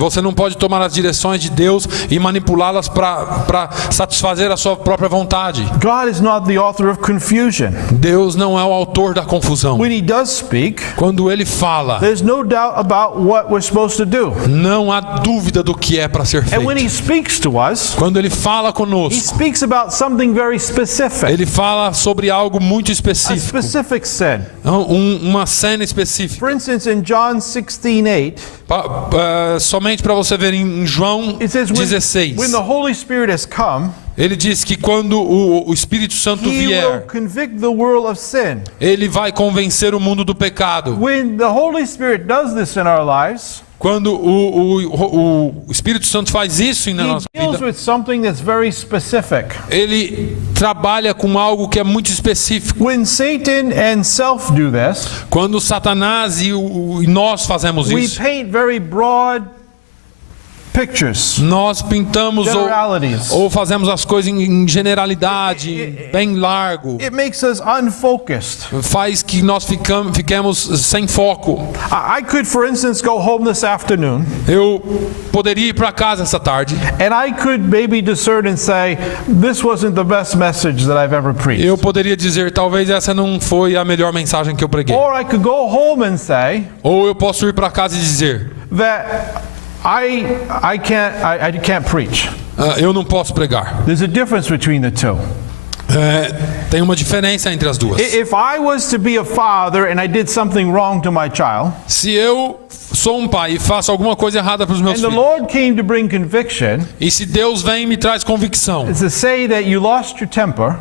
Você não pode tomar as direções de Deus e manipulá-las para satisfazer a sua própria vontade. God is not the author of confusion. Deus não é o autor da confusão. When He does speak, Quando Ele fala, there's no doubt about what we're supposed to do. não há dúvida do que é para ser And when He feito. speaks to us, Quando Ele fala He conosco, speaks about something very specific. Ele fala sobre algo muito A específico, specific sin. uma cena específica. For instance, in John 16:8, Somente para você ver em João it says, when 16, the Holy Spirit has come, ele diz que quando o Espírito Santo He will vier, convict the world of sin. ele vai convencer o mundo do pecado. When the Holy Spirit does this in our lives, Quando o Espírito Santo faz isso na He nossa deals vida, with something that's very specific. ele trabalha com algo que é muito específico. When Satan and self do this, Quando Satanás e nós fazemos we isso, paint very broad pictures, nós pintamos generalities. ou fazemos as coisas em generalidade, bem largo. It makes us unfocused. Faz que nós fiquemos sem foco. I could, for instance, go home this afternoon, Eu poderia ir para casa essa tarde. and I could maybe discern and say, this wasn't the best message that I've ever preached. Eu poderia dizer, talvez essa não foi a melhor mensagem que eu preguei. Or I could go home and say Ou eu posso ir para casa e dizer, that I can't preach. eu não posso pregar. There's a difference between the two. Tem uma diferença entre as duas. If I was to be a father and I did something wrong to my child, Se eu sou um pai e faço alguma coisa errada para os meus and the filhos, Lord came to bring conviction, e se Deus vem e me traz convicção, it's to say that you lost your temper,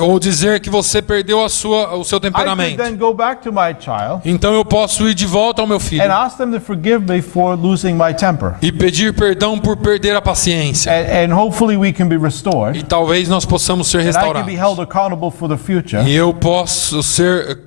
ou dizer que você perdeu o seu I could temperamento. then go back to my child Então eu posso ir de volta ao meu filho and ask them to forgive me for losing my temper. e pedir perdão por perder a paciência. And hopefully we can be restored. E talvez nós possamos ser And I can restaurados. be held accountable for the future. E eu posso ser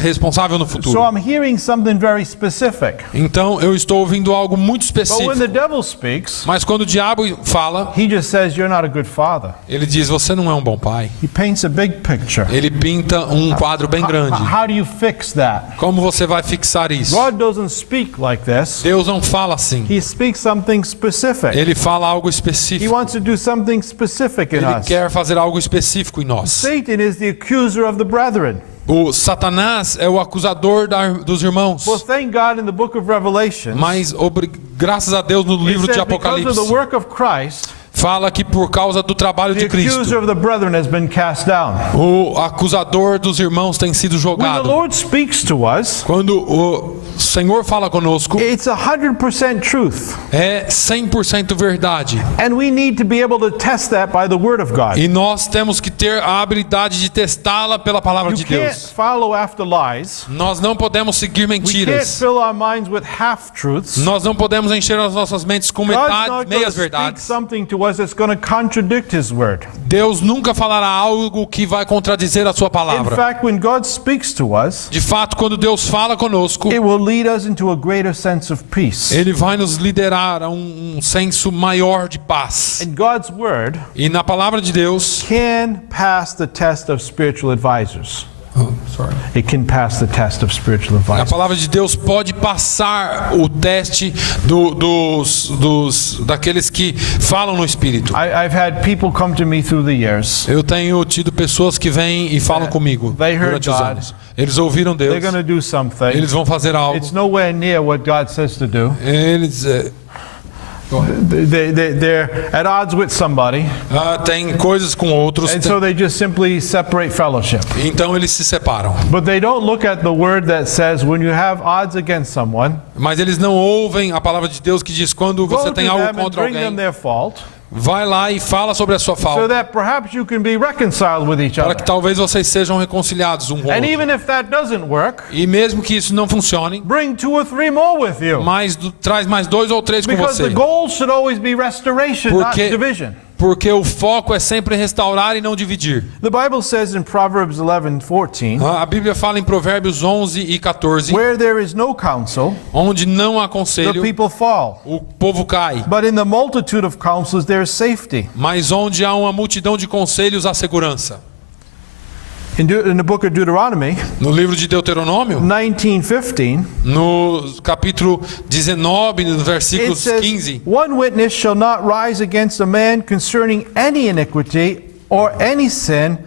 responsável no So futuro. I'm hearing something very specific. Então eu estou ouvindo algo muito But when específico. the devil speaks, Mas quando o diabo fala, he just says, "You're not a good father." ele diz: você não é um bom pai. He paints a big picture. Ele pinta um quadro bem grande. How do you fix that? Como você vai fixar isso? God doesn't speak like this. Deus não fala assim. He speaks something specific. Ele fala algo He específico. wants to do something specific in Ele us. quer fazer algo específico em nós. Satan is the accuser of the brethren. O Satanás é o acusador dos irmãos. Well, thank God in the book of Revelation, Mas graças a Deus no it livro de says because of the Apocalipse work of Christ, fala que por causa do trabalho the de accuser Cristo, of the brethren has been cast down. o acusador dos irmãos tem sido When the jogado. Lord speaks to us, Quando o Senhor fala conosco, it's 100% truth. é 100% verdade. And we need to be able to test that by the word of God. E nós temos que ter a habilidade de testá-la pela palavra You de can't Deus. follow after lies. Nós não podemos seguir We can't mentiras. fill our minds with half-truths. Nós não podemos encher as nossas mentes com God's metade, not going to meias speak verdades. something to us that's going to contradict His word. Deus nunca falará algo que vai contradizer a sua In palavra. fact, when God speaks to us, De fato, quando Deus fala conosco, it will lead us into a greater sense of peace. Ele vai nos liderar a um senso maior de paz. And God's word E na palavra de Deus, can pass the test of spiritual advisors. It can pass the test of spiritual a advisors. palavra de Deus pode passar o teste daqueles que falam no Espírito. I've had people come to me through the years. Eu tenho tido pessoas que vêm e falam comigo They heard durante os God. anos. Eles ouviram Deus, They're going to do something. eles vão fazer algo. It's nowhere near what God says to do. Eles They're at odds with somebody, têm coisas com outros, and so they just simply separate fellowship. então eles se separam. But they don't look at the word that says when you have odds against someone, Mas eles não ouvem a palavra de Deus que diz quando go você to tem algo them and contra bring them alguém, their fault, vai lá e fala sobre a sua so falta, that perhaps you can be reconciled with each para other. que talvez vocês sejam reconciliados um com o And outro. even if that doesn't work, E mesmo que isso não funcione, bring 2 or 3 more with you. traz mais 2 ou 3 com Because the você. goal should always be restoration, not Porque, division. porque o foco é sempre restaurar e não dividir. The Bible says in Proverbs 11:14, A Bíblia fala em Provérbios 11 e 14, where there is no counsel, onde não há the conselho, people fall. o povo cai. But in the multitude of counsels there is safety. Mas onde há uma multidão de conselhos, há segurança. In the book of Deuteronomy, No livro de Deuteronômio, 19:15, no capítulo 19, no it versículos says, 15, "One witness shall not rise against a man concerning any iniquity or any sin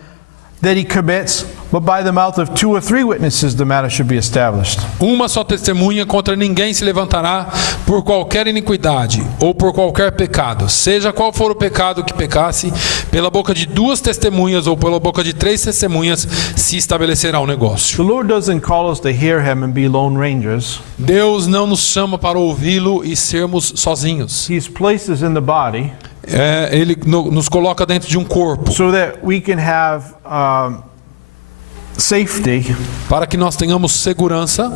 that he commits, but by the mouth of 2 or 3 witnesses the matter should be established." uma só testemunha contra ninguém se levantará por qualquer iniquidade ou por qualquer pecado, seja qual for o pecado que pecasse, pela boca de 2 testemunhas ou pela boca de 3 testemunhas se estabelecerá o negócio. The Lord doesn't call us to hear him and be lone rangers. Deus não nos chama para ouvi-lo e sermos sozinhos. He's placed us in the body Ele nos coloca dentro de um corpo so that we can have safety. para que nós tenhamos segurança.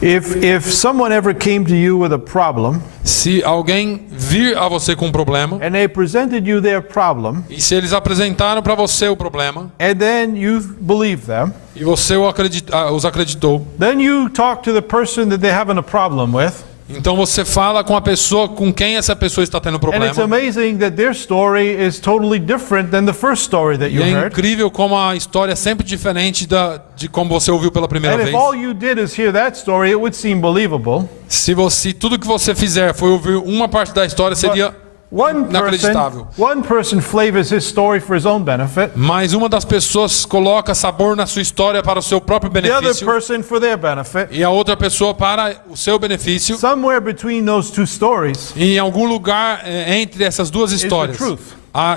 If someone ever came to you with a problem Se alguém vir a você com um problema, and they presented you their problem, e se eles apresentaram para você o problema, and then you believe them, e você os acreditou, then you talk to the person that they're having a problem with, então você fala com a pessoa com quem essa pessoa está tendo and it's problema. amazing that their story is totally different than the first story that E you é heard. incrível como a história é sempre diferente de como você ouviu pela primeira And if vez. all you did is hear that story, it would seem believable. Se tudo que você fizer foi ouvir uma parte da história, seria inacreditável. One person flavors his story for his own benefit, Mas uma das pessoas coloca sabor na sua história para o seu próprio the other benefício person for their benefit. e a outra pessoa para o seu benefício. Somewhere between those 2 stories, E em algum lugar entre essas duas histórias truth.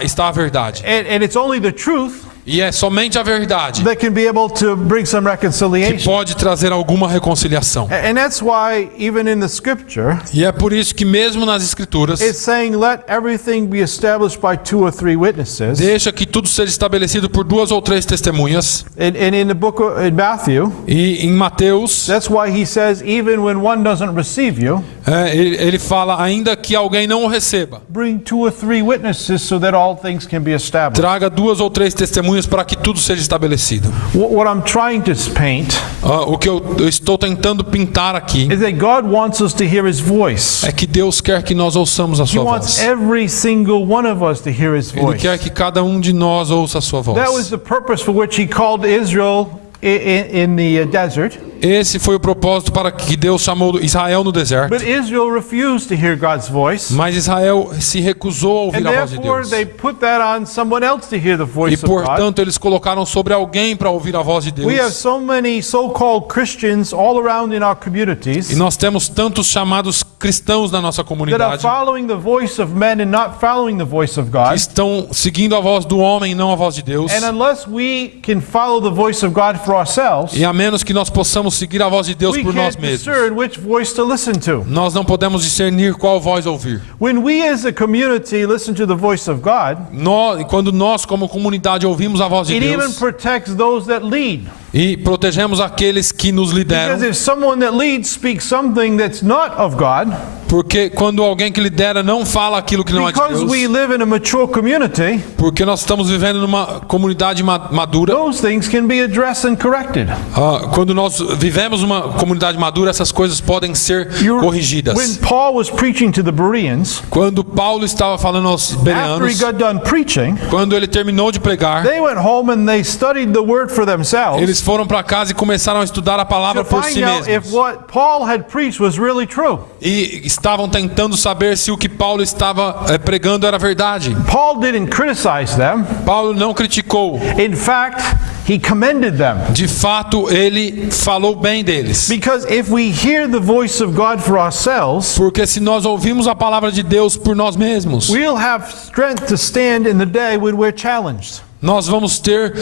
está a verdade. and it's only the truth E é somente a verdade that can be able to bring some que reconciliation. pode trazer alguma reconciliação. And that's why even in the scripture, E é por isso que mesmo nas escrituras it's saying, let everything be established by 2 or 3 witnesses. deixa que tudo seja estabelecido por 2 ou 3 testemunhas. And in the book of in Matthew, E em Mateus, that's why he says, even when one doesn't receive you, ele fala ainda que alguém não o receba, bring 2 or 3 witnesses so that all things can be established. traga 2 ou 3 testemunhas para que tudo seja estabelecido. What I'm trying to paint O que eu estou tentando pintar aqui is that God wants us to hear his voice. é que Deus quer que nós ouçamos a He sua wants voz. every single one of us to hear his Ele voice. quer que cada um de nós ouça a sua That was voz. the purpose for which he called Israel in the desert. Esse foi o propósito para que Deus chamou Israel no deserto. But Israel refused to hear God's voice. Mas Israel se recusou a ouvir And a voz de therefore Deus. they put that on someone else to hear the E voice of God. portanto eles colocaram sobre alguém para ouvir a voz de We have Deus. so many so-called Christians all around in our communities E nós temos tantos chamados cristãos na nossa that are comunidade following the voice of men and not following the voice of God. que estão seguindo a voz do homem e não a voz de Deus. And unless we can follow the voice of God for ourselves, E a menos que nós possamos seguir a voz de Deus we por nós can't mesmos, discern which voice to listen to. nós não podemos discernir qual voz ouvir. When we as a community listen to the voice of God, Quando nós como comunidade ouvimos a voz de it even Deus protects those that lead. e protegemos aqueles que nos lideram, Because if someone that leads speaks something that's not of God, porque quando alguém que lidera não fala aquilo que não é de because we Deus, live in a mature community, porque nós estamos vivendo numa comunidade madura, those things can be addressed and corrected. quando nós vivemos uma comunidade madura, essas coisas podem ser When corrigidas. Paul was preaching to the Bereans, Quando Paulo estava falando aos after he bereanos, got done preaching, quando ele terminou de pregar, they went home and they studied the word for themselves eles foram para casa e começaram a estudar a palavra to por si find out if mesmos. what Paul had preached was really true. E estavam tentando saber se o que Paulo estava pregando era verdade. Paul didn't criticize them. Paulo não criticou. In fact, he commended them. De fato, ele falou bem deles. Because if we hear the voice of God for ourselves, Porque se nós ouvimos a palavra de Deus por nós mesmos, we'll have strength to stand in the day when we're challenged. nós vamos ter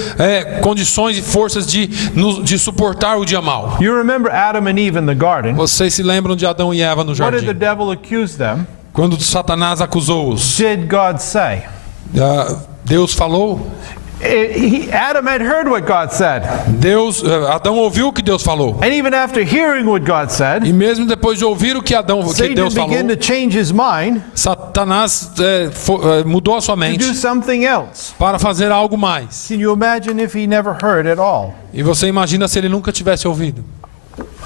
condições e forças de suportar o dia mau. You remember Adam and Eve in the garden. Vocês se lembram de Adão e Eva no What did the jardim? devil accuse them? Quando Satanás acusou-os, Did God say? Deus falou? Adam had heard what God said. Adão ouviu o que Deus falou. And even after hearing what God said, E mesmo depois de ouvir o que Satan Deus falou, began to change his mind Satanás mudou a sua to mente do something else. para fazer algo mais. Can you imagine if he never heard at all? E você imagina se ele nunca tivesse ouvido?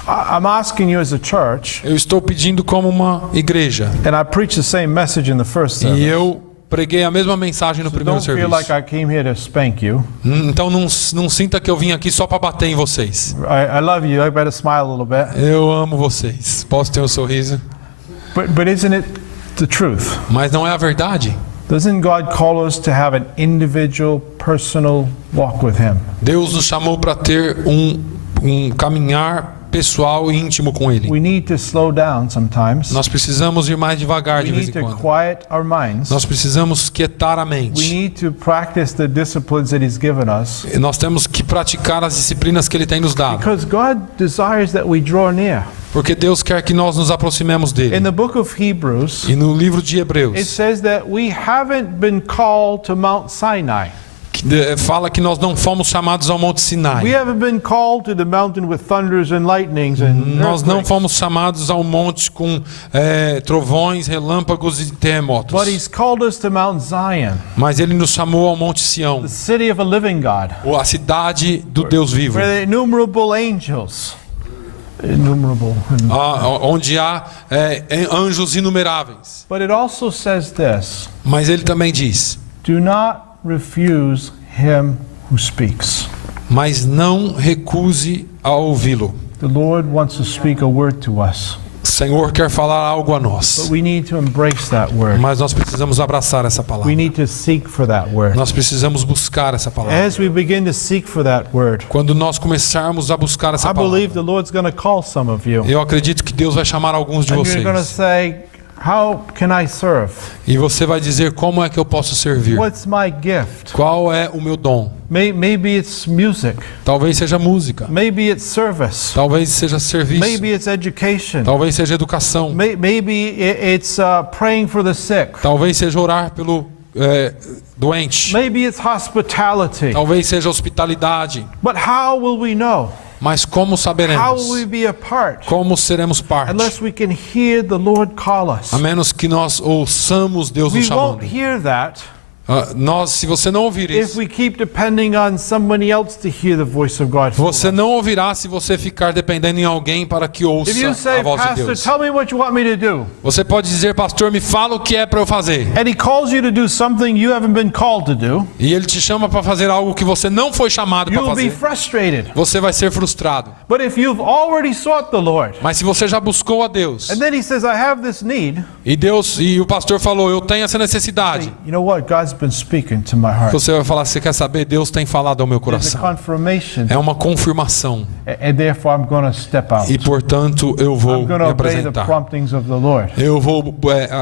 I'm asking you as a church, Eu estou pedindo como uma igreja. and I preached the same message in the first E service. eu preguei a mesma mensagem no primeiro Don't feel like serviço. I came here to spank you. Então não sinta que eu vim aqui só para bater em vocês. I love you. I better smile a little bit. Eu amo vocês. Posso ter um sorriso? But isn't it the truth? Mas não é a verdade. Doesn't God call us to have an individual, personal walk with Him? Deus nos chamou para ter um caminhar pessoal e íntimo com Ele. We need to slow down sometimes. Nós precisamos ir mais devagar We de vez need em to quando. quiet our minds. Nós precisamos quietar a We mente. need to practice the disciplines that He's given us. E nós temos que praticar as disciplinas que Ele tem nos dado. Because God desires that we draw near. Porque Deus quer que nós nos aproximemos In dele. the book of Hebrews, E no livro de it Hebreus, says that we haven't been called to Mount Sinai. fala que nós não fomos chamados ao Monte We Sinai. haven't been called to the mountain with thunders and lightnings and Nós não earthquakes. fomos chamados ao monte com trovões, relâmpagos e terremotos. But He's called us to Mount Zion, Mas Ele nos chamou ao Monte Sião, the city of a living God, ou a cidade do Deus vivo, where the innumerable angels, innumerable. onde há anjos inumeráveis. But it also says this, Mas Ele também diz: do not refuse him who speaks. mas não recuse a ouvi-lo. The Lord wants to speak a word to us, O Senhor quer falar algo a but nós, we need to embrace that word. mas nós precisamos abraçar essa We palavra. need to seek for that word. Nós precisamos buscar essa palavra. As we begin to seek for that word, Quando nós começarmos a buscar essa I believe palavra, the Lord's going to call some of you. eu acredito que Deus vai chamar alguns de And you're going to vocês. say, How can I serve? E você vai dizer como é que eu posso servir. What's my gift? Qual é o meu dom? Maybe it's music. Talvez seja música. Maybe it's service. Talvez seja serviço. Maybe it's education. Talvez seja educação. Maybe it's praying for the sick. Talvez seja orar pelo doente. Maybe it's hospitality. Talvez seja hospitalidade. But how will we know? Mas como How will saberemos? we be a part? Como seremos parte? Unless we can hear the Lord call us. A menos que nós ouçamos Deus nos We won't chamando. hear that Se você não ouvir if isso, we keep depending on somebody else to hear the voice of God. for você us. não ouvirá se você ficar dependendo em alguém para que ouça If you say, a voz de Pastor, Deus. tell me what you want me to do, Você pode dizer, pastor, me fala o que é para eu fazer. and He calls you to do something you haven't been called to do, E ele te chama para fazer algo que você não foi chamado para you'll be fazer. frustrated. Você vai ser frustrado. But if you've already sought the Lord, Mas se você já buscou a Deus, and then He says, I have this need, e o pastor falou, eu tenho essa necessidade. you know what? God's been speaking to my heart. Você vai falar, você quer saber? Deus tem falado ao meu It's a coração. confirmation, É uma confirmação. and therefore I'm going to step out. E portanto eu vou I'm going me to obey the apresentar. promptings of the Lord. Eu vou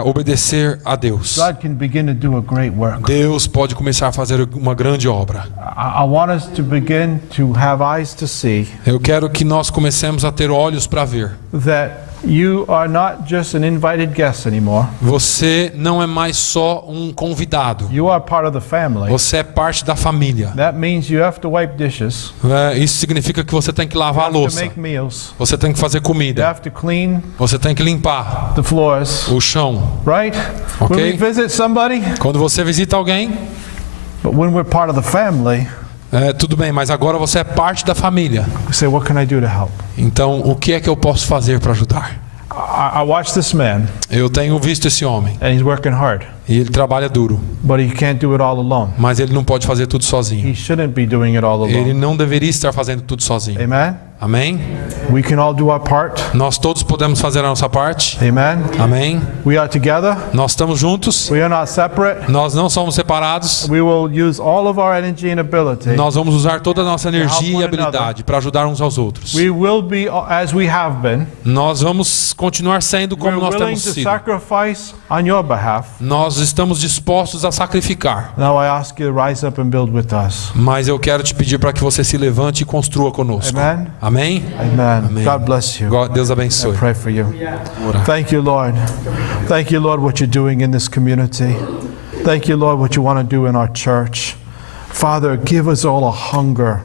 obedecer a Deus. God can begin to do a great work. Deus pode começar a fazer uma grande obra. I want us to begin to have eyes to see Eu quero que nós comecemos a ter olhos para ver. that you are not just an invited guest anymore. Você não é mais só um convidado. You are part of the family. Você é parte da família. That means you have to wipe dishes, Isso significa que você tem que lavar a you have to louça. make meals, Você tem que fazer you comida. have to clean Você tem que limpar the floors, o chão. right? Okay. When we visit somebody, Quando você visita alguém, but when we're part of the family, tudo bem, mas agora você é parte da família. we say, what can I do to help? Então, o que é que eu posso fazer para ajudar? I watch this man, Eu tenho visto esse homem and he's working hard, e ele trabalha duro, but he can't do it all alone. mas ele não pode fazer tudo sozinho. He shouldn't be doing it all Ele alone. não deveria estar fazendo tudo sozinho. Amen? Amém? We can all do our part. Nós todos podemos fazer a nossa parte. Amen? Amém? We are together. Nós estamos juntos. We are not separate. Nós não somos separados. We will use all of our energy and ability. Nós vamos usar toda a nossa energia e one habilidade para ajudar uns aos outros. We will be, as we have been, Nós vamos continuar sendo como we're nós willing temos to sido. sacrifice on your behalf. Nós estamos dispostos a sacrificar. Now I ask you to rise up and build with us. Mas eu quero te pedir para que você se levante e construa conosco. Amen? Amém? Amen. Amém. God bless you. Deus abençoe. Pray for you. Thank you, Lord. Thank you, Lord, what you're doing in this community. Thank you, Lord, what you want to do in our church. Father, give us all a hunger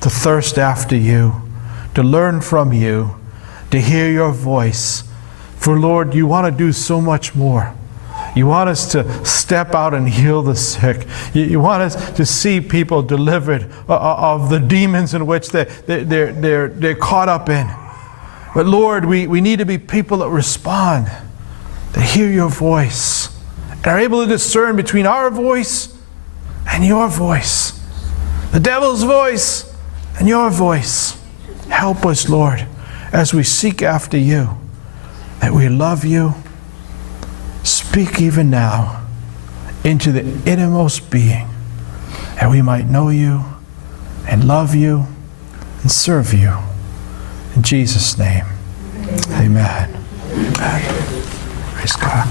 to thirst after you, to learn from you, to hear your voice. For, Lord, you want to do so much more. You want us to step out and heal the sick. You want us to see people delivered of the demons in which they're caught up in. But Lord, we need to be people that respond, that hear your voice, and are able to discern between our voice and your voice, the devil's voice and your voice. Help us, Lord, as we seek after you, that we love you. Speak even now into the innermost being, that we might know you and love you and serve you. In Jesus' name, amen. Amen. Praise God.